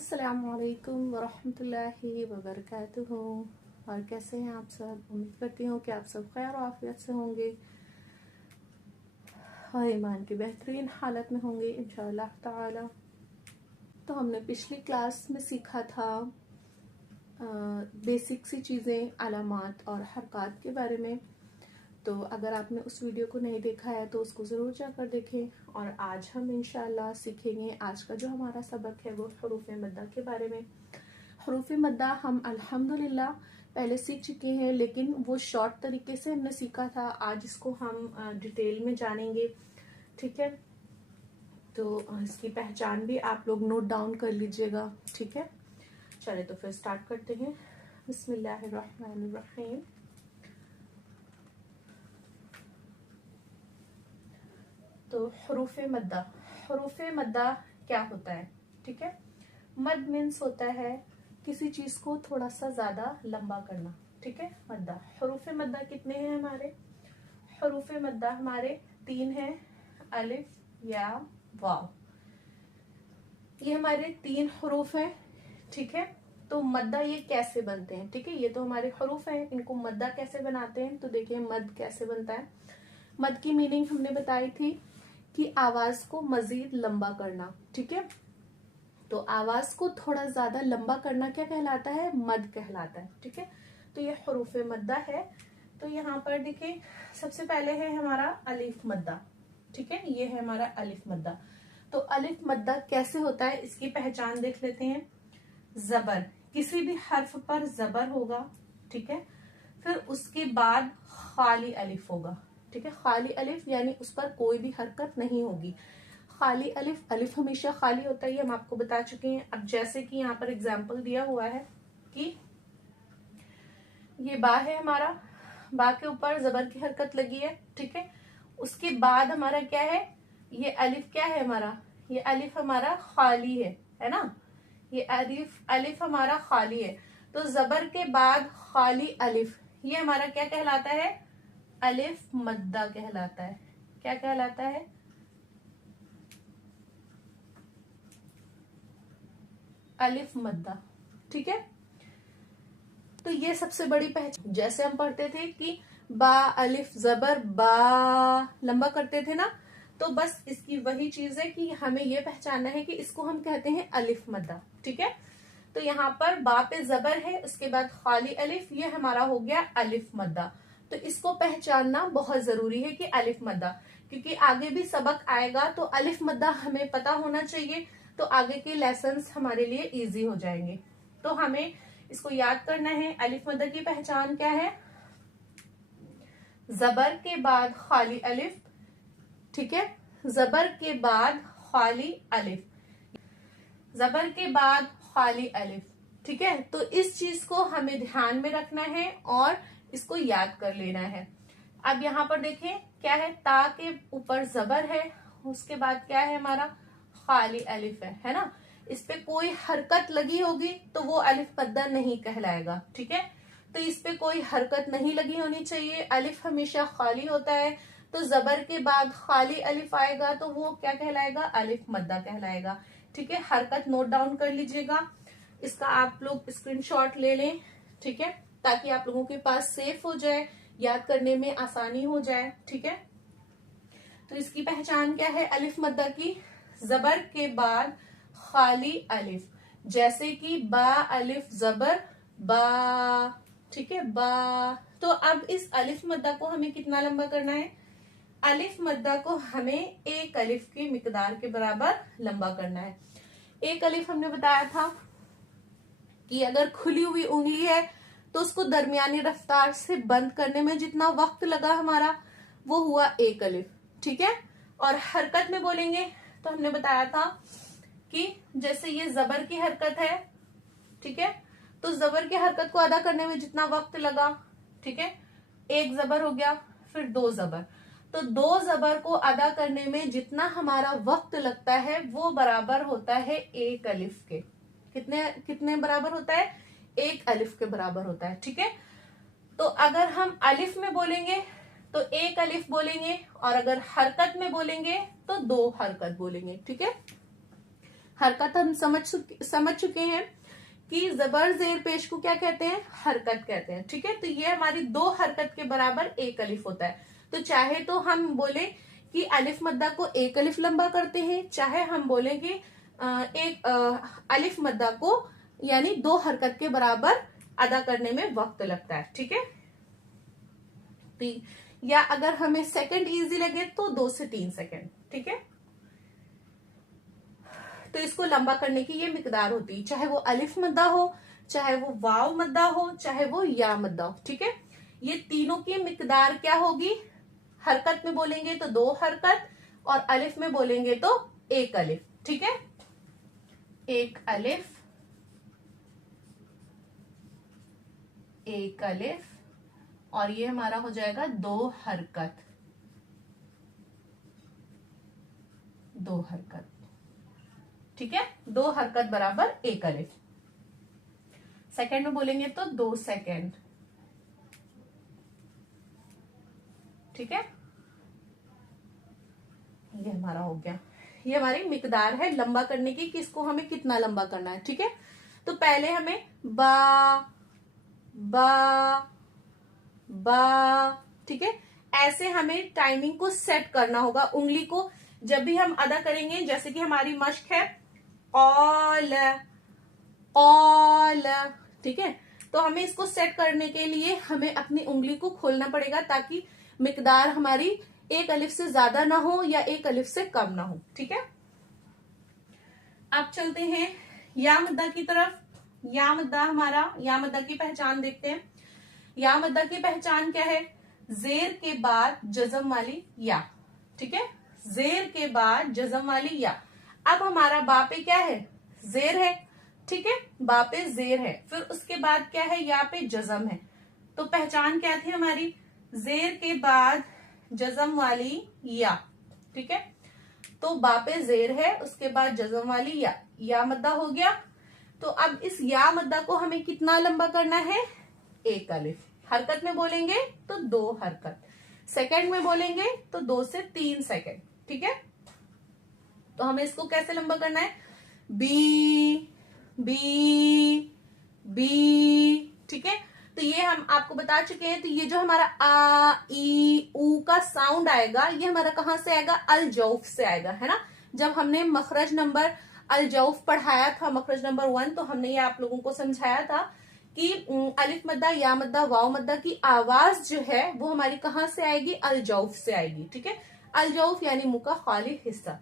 अस्सलामुअलैकुम वरहमतुल्लाहि वबरकातुहू। और कैसे हैं आप सब? उम्मीद करती हूँ कि आप सब खैर और आफियत से होंगे और ईमान की बेहतरीन हालत में होंगे इंशाअल्लाह ताला। तो हमने पिछली क्लास में सीखा था बेसिक सी चीज़ें, अलामात और हरकत के बारे में। तो अगर आपने उस वीडियो को नहीं देखा है तो उसको ज़रूर जाकर देखें। और आज हम इंशाअल्लाह सीखेंगे, आज का जो हमारा सबक है वो हरूफ मद्दा के बारे में। हरूफ मद्दा हम अल्हम्दुलिल्लाह पहले सीख चुके हैं, लेकिन वो शॉर्ट तरीके से हमने सीखा था। आज इसको हम डिटेल में जानेंगे, ठीक है। तो इसकी पहचान भी आप लोग नोट डाउन कर लीजिएगा, ठीक है। चलिए तो फिर स्टार्ट करते हैं। बिस्मिल्लाहिर्रहमानिर्रहीम। तो हरूफ मद्दा क्या होता है, ठीक है। मद मीन्स होता है किसी चीज को थोड़ा सा ज्यादा लंबा करना, ठीक है। मद्दा, हरूफ मद्दा कितने हैं हमारे? हरूफ मद्दा हमारे 3 हैं, अलिफ, या, वाव। ये हमारे 3 हरूफ हैं, ठीक है। तो मद्दा ये कैसे बनते हैं, ठीक है। ये तो हमारे हरूफ हैं, इनको मद्दा कैसे बनाते हैं? तो देखिए मद कैसे बनता है। मद की मीनिंग हमने बताई थी कि आवाज को मजीद लंबा करना, ठीक है। तो आवाज को थोड़ा ज्यादा लंबा करना क्या कहलाता है? मद कहलाता है, ठीक है। तो ये हरूफ मद्दा है। तो यहाँ पर देखिए सबसे पहले है हमारा अलिफ मद्दा, ठीक है। ये है हमारा अलिफ मद्दा। तो अलिफ मद्दा कैसे होता है इसकी पहचान देख लेते हैं। जबर, किसी भी हर्फ पर जबर होगा, ठीक है। फिर उसके बाद खाली अलिफ होगा, ठीक है। खाली अलिफ यानी उस पर कोई भी हरकत नहीं होगी। खाली अलिफ, अलिफ हमेशा खाली होता है, हम आपको बता चुके हैं। अब जैसे कि यहाँ पर एग्जाम्पल दिया हुआ है कि ये बा है हमारा, बा के ऊपर जबर की हरकत लगी है, ठीक है। उसके बाद हमारा क्या है? ये अलिफ क्या है हमारा? ये अलिफ हमारा खाली है ना। ये अलिफ हमारा खाली है। तो जबर के बाद खाली अलिफ, ये हमारा क्या कहलाता है? अलिफ मद्दा कहलाता है। क्या कहलाता है? अलिफ मद्दा, ठीक है। तो ये सबसे बड़ी पहचान, जैसे हम पढ़ते थे कि बा अलिफ जबर बा, लंबा करते थे ना, तो बस इसकी वही चीज है कि हमें ये पहचानना है कि इसको हम कहते हैं अलिफ मद्दा, ठीक है। तो यहाँ पर बा पे जबर है, उसके बाद खाली अलिफ, ये हमारा हो गया अलिफ मद्दा। तो इसको पहचानना बहुत जरूरी है कि अलिफ मद्दा, क्योंकि आगे भी सबक आएगा तो अलिफ मद्दा हमें पता होना चाहिए। तो आगे के लेसन्स हमारे लिए इजी हो जाएंगे। तो हमें इसको याद करना है। अलिफ मद्दा की पहचान क्या है? जबर के बाद खाली अलिफ, ठीक है। जबर के बाद खाली अलिफ, जबर के बाद खाली अलिफ, ठीक है। तो इस चीज को हमें ध्यान में रखना है और इसको याद कर लेना है। अब यहाँ पर देखें क्या है, ता के ऊपर जबर है, उसके बाद क्या है हमारा? खाली अलिफ है ना। इस पे कोई हरकत लगी होगी तो वो अलिफ मद्दा नहीं कहलाएगा, ठीक है। तो इस पे कोई हरकत नहीं लगी होनी चाहिए, अलिफ हमेशा खाली होता है। तो जबर के बाद खाली अलिफ आएगा तो वो क्या कहलाएगा? अलिफ मद्दा कहलाएगा, ठीक है। हरकत नोट डाउन कर लीजिएगा, इसका आप लोग स्क्रीनशॉट ले लें, ठीक है, ताकि आप लोगों के पास सेफ हो जाए, याद करने में आसानी हो जाए, ठीक है। तो इसकी पहचान क्या है अलिफ मद्दा की? जबर के बाद खाली अलिफ, जैसे कि बा अलिफ जबर बा, ठीक है, बा। तो अब इस अलिफ मद्दा को हमें कितना लंबा करना है? अलिफ मद्दा को हमें 1 अलिफ की मिकदार के बराबर लंबा करना है। 1 अलिफ हमने बताया था कि अगर खुली हुई उंगली है तो उसको दरमियानी रफ्तार से बंद करने में जितना वक्त लगा हमारा, वो हुआ 1 अलिफ, ठीक है। और हरकत में बोलेंगे तो हमने बताया था कि जैसे ये जबर की हरकत है, ठीक है। तो जबर की हरकत को अदा करने में जितना वक्त लगा, ठीक है, 1 जबर हो गया, फिर 2 जबर। तो 2 जबर को अदा करने में जितना हमारा वक्त लगता है वो बराबर होता है 1 अलिफ के। कितने कितने बराबर होता है? 1 अलिफ के बराबर होता है, ठीक है। तो अगर हम अलिफ में बोलेंगे तो 1 अलिफ बोलेंगे, और अगर हरकत में बोलेंगे तो 2 हरकत बोलेंगे, ठीक है। हरकत हम समझ चुके हैं कि जबर जेर पेश को क्या कहते हैं, हरकत कहते हैं। ठीक है, तो ये हमारी 2 हरकत के बराबर एक अलिफ होता है। तो चाहे तो हम बोले कि अलिफ मद्दा को एक अलिफ लंबा करते हैं, चाहे हम बोले कि एक अलिफ मद्दा को यानी 2 हरकत के बराबर अदा करने में वक्त लगता है। ठीक है, या अगर हमें सेकंड इजी लगे तो 2 से 3 सेकंड। ठीक है, तो इसको लंबा करने की ये मिकदार होती है, चाहे वो अलिफ मद्दा हो, चाहे वो वाव मद्दा हो, चाहे वो या मद्दा हो। ठीक है, ये तीनों की मिकदार क्या होगी, हरकत में बोलेंगे तो 2 हरकत और अलिफ में बोलेंगे तो 1 अलिफ। ठीक है, 1 अलिफ, 1 अलिफ और ये हमारा हो जाएगा 2 हरकत, 2 हरकत। ठीक है, 2 हरकत बराबर 1 अलिफ। सेकंड में बोलेंगे तो 2 सेकंड। ठीक है, ये हमारा हो गया, ये हमारी मिकदार है लंबा करने की, किसको हमें कितना लंबा करना है। ठीक है, तो पहले हमें बा बा बा, ठीक है, ऐसे हमें टाइमिंग को सेट करना होगा उंगली को जब भी हम अदा करेंगे। जैसे कि हमारी मश्क है ऑल ऑल। ठीक है, तो हमें इसको सेट करने के लिए हमें अपनी उंगली को खोलना पड़ेगा ताकि मिकदार हमारी 1 अलिफ से ज्यादा ना हो या 1 अलिफ से कम ना हो। ठीक है, अब चलते हैं या मद्दा की तरफ। या मद्दा हमारा, या मद्दा की पहचान देखते हैं। या मद्दा की पहचान क्या है, जेर के बाद जज़म वाली या। ठीक है, जेर के बाद जज़म वाली या। अब हमारा बा पे क्या है, जेर है। ठीक है, बा पे जेर है, फिर उसके बाद क्या है, या पे जज़म है। तो पहचान क्या थी हमारी, जेर के बाद जज़म वाली या। ठीक है, तो बा पे जेर है, उसके बाद जज़म वाली या मद्दा हो गया। तो अब इस या मद्दा को हमें कितना लंबा करना है, 1 अलिफ। हरकत में बोलेंगे तो 2 हरकत, सेकंड में बोलेंगे तो 2 से 3 सेकंड। ठीक है, तो हमें इसको कैसे लंबा करना है, बी बी बी। ठीक है, तो ये हम आपको बता चुके हैं। तो ये जो हमारा आ ई ऊ का साउंड आएगा, ये हमारा कहां से आएगा, अल जौफ से आएगा, है ना। जब हमने मखरज नंबर अल जौफ पढ़ाया था, मखरज नंबर 1, तो हमने ये आप लोगों को समझाया था कि अलिफ मद्दा, या मद्दा, वाव मद्दा की आवाज जो है वो हमारी कहां से आएगी, अल जौफ से आएगी। ठीक है, अल जौफ यानी मुंह का खाली हिस्सा।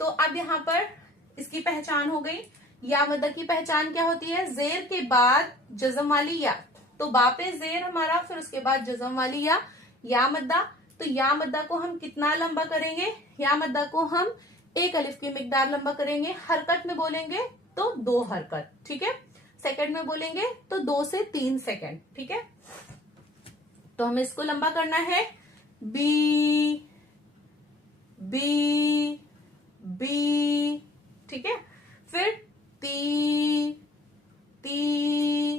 तो अब यहाँ पर इसकी पहचान हो गई। या मद्दा की पहचान क्या होती है, जेर के बाद जज़म वाली या। तो बा पे जेर हमारा, फिर उसके बाद जज़म वाली या मद्दा। तो या मद्दा को हम कितना लंबा करेंगे, या मद्दा को हम 1 अलिफ की मिकदार लंबा करेंगे। हरकत में बोलेंगे तो 2 हरकत। ठीक है, सेकंड में बोलेंगे तो 2 से 3 सेकंड। ठीक है, तो हमें इसको लंबा करना है, बी बी बी। ठीक है, फिर ती ती,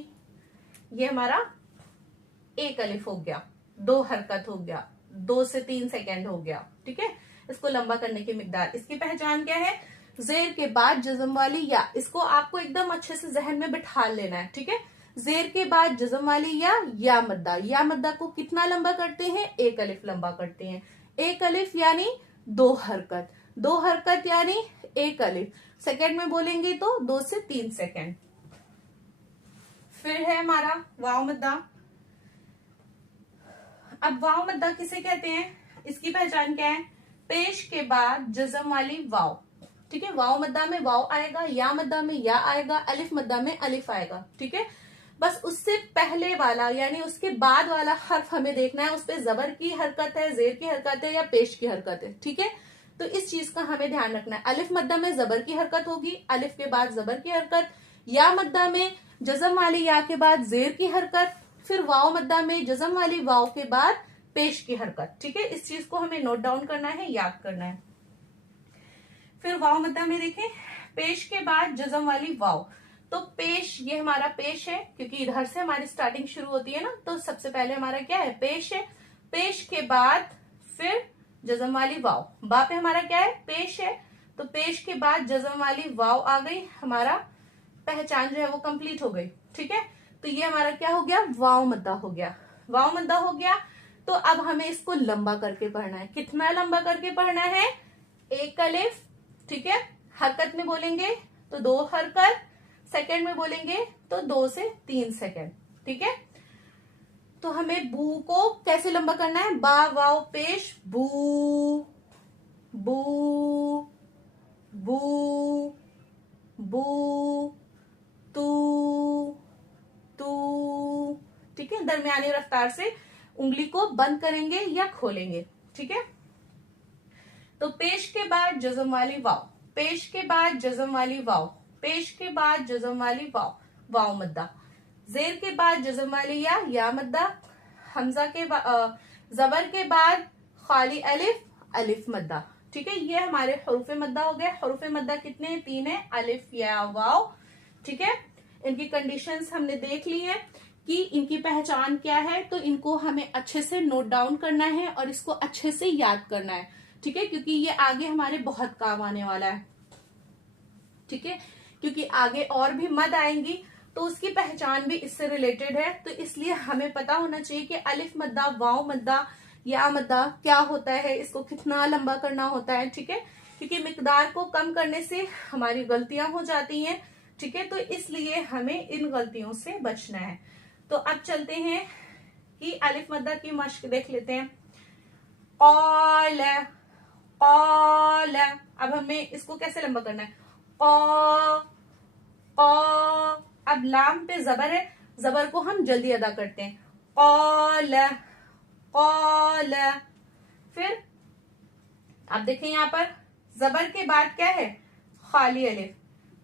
ये हमारा 1 अलिफ हो गया, 2 हरकत हो गया, 2 से 3 सेकंड हो गया। ठीक है, इसको लंबा करने की मिकदार। इसकी पहचान क्या है, जेर के बाद जज़म वाली या। इसको आपको एकदम अच्छे से जहन में बिठा लेना है। ठीक है, जेर के बाद जज़म वाली या मद्दा। या मद्दा को कितना लंबा करते हैं, 1 अलिफ लंबा करते हैं। 1 अलिफ यानी 2 हरकत, 2 हरकत यानी 1 अलिफ। सेकंड में बोलेंगे तो 2 से 3 सेकंड। फिर है हमारा वाव मद्दा। अब वाव मद्दा किसे कहते हैं, इसकी पहचान क्या है, पेश के बाद जज़म वाली वाव। ठीक है, वाव मद्दा में वाव आएगा, या मद्दा में या आएगा, अलिफ मद्दा में अलिफ आएगा। ठीक है, बस उससे पहले वाला यानी उसके बाद वाला हर्फ हमें देखना है, उस पे जबर की हरकत है, जेर की हरकत है या पेश की हरकत है। ठीक है, तो इस चीज का हमें ध्यान रखना है। अलिफ मद्दा में जबर की हरकत होगी, अलिफ के बाद जबर की हरकत। या मद्दा में जज़म वाली या के बाद जेर की हरकत, फिर वाव मद्दा में जज़म वाली वाव के बाद पेश की हरकत। ठीक है, इस चीज को हमें नोट डाउन करना है, याद करना है। फिर वाव मद्दा में देखें, पेश के बाद जज़म वाली वाव। तो पेश, ये हमारा पेश है क्योंकि इधर से हमारी स्टार्टिंग शुरू होती है ना, तो सबसे पहले हमारा क्या है, पेश है। पेश के बाद फिर जज़म वाली वाव, बा पे हमारा क्या है, पेश है, तो पेश के बाद जज़म वाली वाव आ गई, हमारा पहचान जो है वो कंप्लीट हो गई। ठीक है, तो ये हमारा क्या हो गया, वाव मद्दा हो गया। वाव मद्दा हो गया, तो अब हमें इसको लंबा करके पढ़ना है। कितना लंबा करके पढ़ना है, एक अलिफ, ठीक है, हरकत में बोलेंगे तो 2 हरकत, सेकंड में बोलेंगे तो 2 से 3 सेकंड। ठीक है, तो हमें बू को कैसे लंबा करना है, बा वाव पेश, बू बू बू बू, तू तू। ठीक है, दरमियानी रफ्तार से उंगली को बंद करेंगे या खोलेंगे। ठीक है, तो पेश के बाद जज़म वाली वाव, पेश के बाद जज़म वाली वाव, पेश के बाद जज़म वाली वाव, वाव मद्दा, जेर के बाद जज़म वाली या मद्दा, हमजा के जबर के बाद खाली अलिफ, अलिफ मद्दा। ठीक है, ये हमारे हरूफ मद्दा हो गए। हरूफ मद्दा कितने हैं, 3 है, अलिफ या वाव। ठीक है, इनकी कंडीशंस हमने देख ली है कि इनकी पहचान क्या है, तो इनको हमें अच्छे से नोट डाउन करना है और इसको अच्छे से याद करना है। ठीक है, क्योंकि ये आगे हमारे बहुत काम आने वाला है। ठीक है, क्योंकि आगे और भी मद आएंगी तो उसकी पहचान भी इससे रिलेटेड है, तो इसलिए हमें पता होना चाहिए कि अलिफ मद्दा, वाव मद्दा, या मद्दा क्या होता है, इसको कितना लंबा करना होता है। ठीक है, क्योंकि मिकदार को कम करने से हमारी गलतियां हो जाती हैं। ठीक है, तो इसलिए हमें इन गलतियों से बचना है। तो अब चलते हैं कि अलिफ मद्दा की मश्क देख लेते हैं। कौल, कौल, अब हमें इसको कैसे लंबा करना है, कौ कौ। अब लाम पे जबर है, जबर को हम जल्दी अदा करते हैं, कौल कौल। फिर अब देखें यहां पर जबर के बाद क्या है, खाली अलिफ,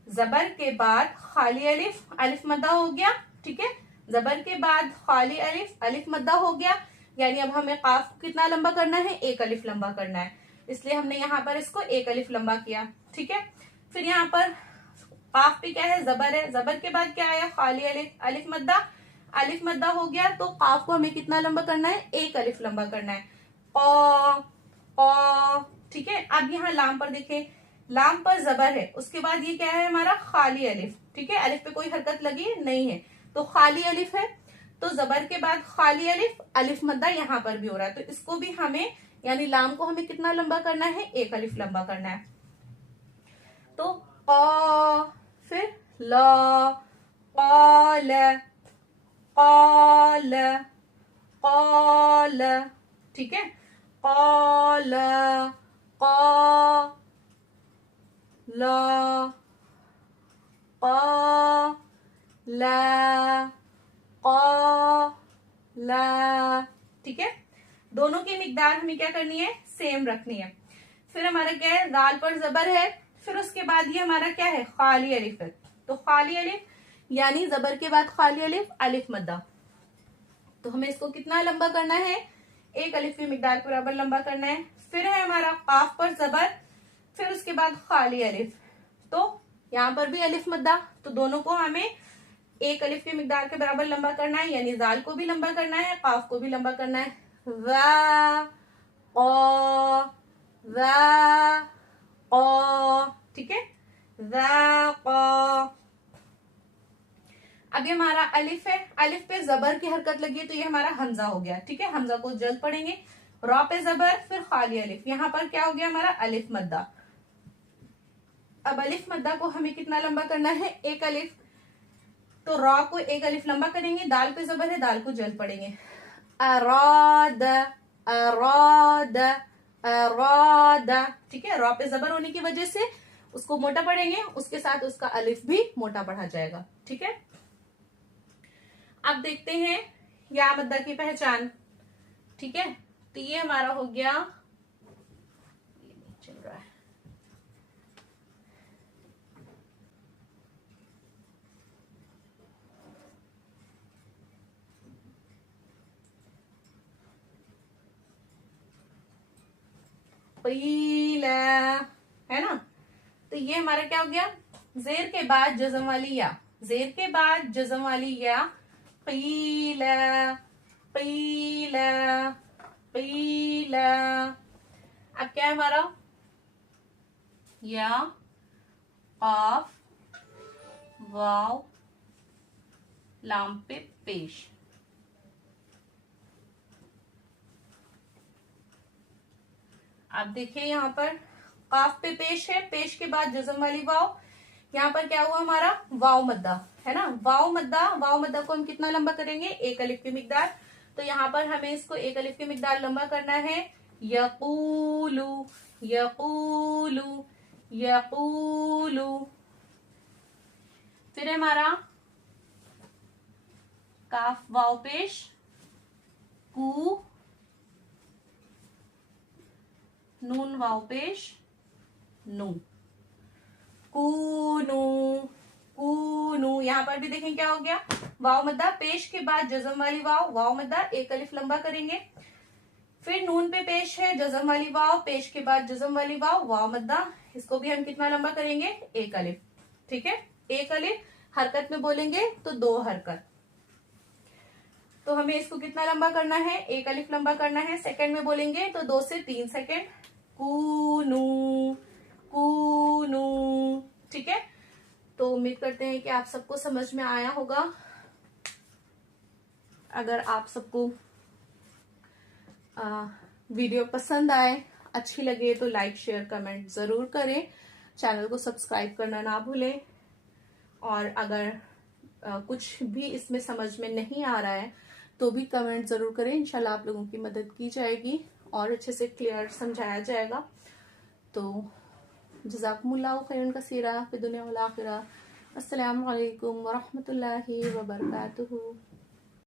जबर के बाद खाली अलिफ, अलिफ मद्दा हो गया। ठीक है, जबर के बाद खाली अलिफ, अलिफ मद्दा हो गया, यानी अब हमें काफ को कितना लंबा करना है, एक अलिफ लंबा करना है, इसलिए हमने यहाँ पर इसको एक अलिफ लंबा किया। ठीक है, फिर यहाँ पर काफ पे क्या है, जबर है, जबर के बाद क्या आया, खाली अलिफ, अलिफ मद्दा, अलिफ मद्दा हो गया, तो काफ को हमें कितना लंबा करना है, एक अलिफ लंबा करना है, कौ कौ। ठीक है, अब यहाँ लाम पर देखें, लाम पर जबर है, उसके बाद ये क्या है हमारा, खाली अलिफ। ठीक है, अलिफ पे कोई हरकत लगी नहीं है, तो खाली अलिफ है, तो जबर के बाद खाली अलिफ, अलिफ मद्दा यहाँ पर भी हो रहा है, तो इसको भी हमें, यानी लाम को हमें कितना लंबा करना है, एक अलिफ लंबा करना है। तो क, फिर ल, कौल कौल कौल। ठीक है, कौल कौ ल कौ ल कौ ल। ठीक है, दोनों की मिकदार हमें क्या करनी है, सेम रखनी है। फिर हमारा क्या है, दाल पर जबर है, फिर उसके बाद ये हमारा क्या है, खाली अलिफ है, तो खाली अलिफ यानी जबर के बाद खाली अलिफ, अलिफ मद्दा, तो हमें इसको कितना लंबा करना है, एक अलिफ की मिकदार के बराबर लंबा करना है। फिर है हमारा काफ पर जबर, फिर उसके बाद खाली अलिफ, तो यहाँ पर भी अलिफ मद्दा, तो दोनों को हमें एक अलिफ की मिकदार के बराबर लंबा करना है, यानी जाल को भी लंबा करना है, काफ को भी लंबा करना है। वा वा, ठीक है, वा। अब ये हमारा अलिफ है, अलिफ पे जबर की हरकत लगी है, तो ये हमारा हमजा हो गया। ठीक है, हमजा को जल्द पढ़ेंगे, रॉ पे जबर, फिर खाली अलिफ, यहाँ पर क्या हो गया हमारा, अलिफ मद्दा। अब अलिफ मद्दा को हमें कितना लंबा करना है, एक अलिफ, तो रॉ को एक अलिफ लंबा करेंगे, दाल पे जबर है, दाल को जल्द पढ़ेंगे, अराद अराद अराद। ठीक है, रॉ पे जबर होने की वजह से उसको मोटा पढ़ेंगे, उसके साथ उसका अलिफ भी मोटा पढ़ा जाएगा। ठीक है, अब देखते हैं या मद्दा की पहचान। ठीक है, तो ये हमारा हो गया, ये नहीं चल रहा है, पीला है ना, तो ये हमारा क्या हो गया, जेर के बाद जज़म वाली या, जेर के बाद जज़म वाली या, पीला पीला पीला। अब क्या है हमारा, या काफ वाव लाम पे पेश। आप देखिए यहाँ पर काफ पे पेश है, पेश के बाद जज़म वाली वाव। यहाँ पर क्या हुआ हमारा, वाव मद्दा है ना, वाव मद्दा। वाव मद्दा को हम कितना लंबा करेंगे, 1 अलिफ की मिकदार। तो यहाँ पर हमें इसको 1 अलिफ की मिकदार लंबा करना है। यकूलू यकूलू यकूलू। फिर है हमारा काफ वाव पेश कू, नून वाव पेश नू, कूनू कूनू। यहाँ पर भी देखें क्या हो गया, वाव मद्दा, पेश के बाद जज़म वाली वाव, वाव मद्दा, 1 अलिफ लंबा करेंगे। फिर नून पे पेश है जज़म वाली वाव, पेश के बाद जज़म वाली वाव, वाव मद्दा, इसको भी हम कितना लंबा करेंगे, 1 अलिफ। ठीक है, 1 अलिफ। हरकत में बोलेंगे तो 2 हरकत, तो हमें इसको कितना लंबा करना है, 1 अलिफ लंबा करना है। सेकंड में बोलेंगे तो 2 से 3 सेकंड, कूनू कूनू। ठीक है, तो उम्मीद करते हैं कि आप सबको समझ में आया होगा। अगर आप सबको वीडियो पसंद आए, अच्छी लगे तो लाइक शेयर कमेंट जरूर करें, चैनल को सब्सक्राइब करना ना भूलें। और अगर कुछ भी इसमें समझ में नहीं आ रहा है तो भी कमेंट जरूर करें, इंशाल्लाह आप लोगों की मदद की जाएगी और अच्छे से क्लियर समझाया जाएगा। तो जज़ाकुमुल्लाहु खैरन कसीरा फिद दुनिया वल आखिरा। अस्सलामु अलैकुम व रहमतुल्लाहि व बरकातुहू।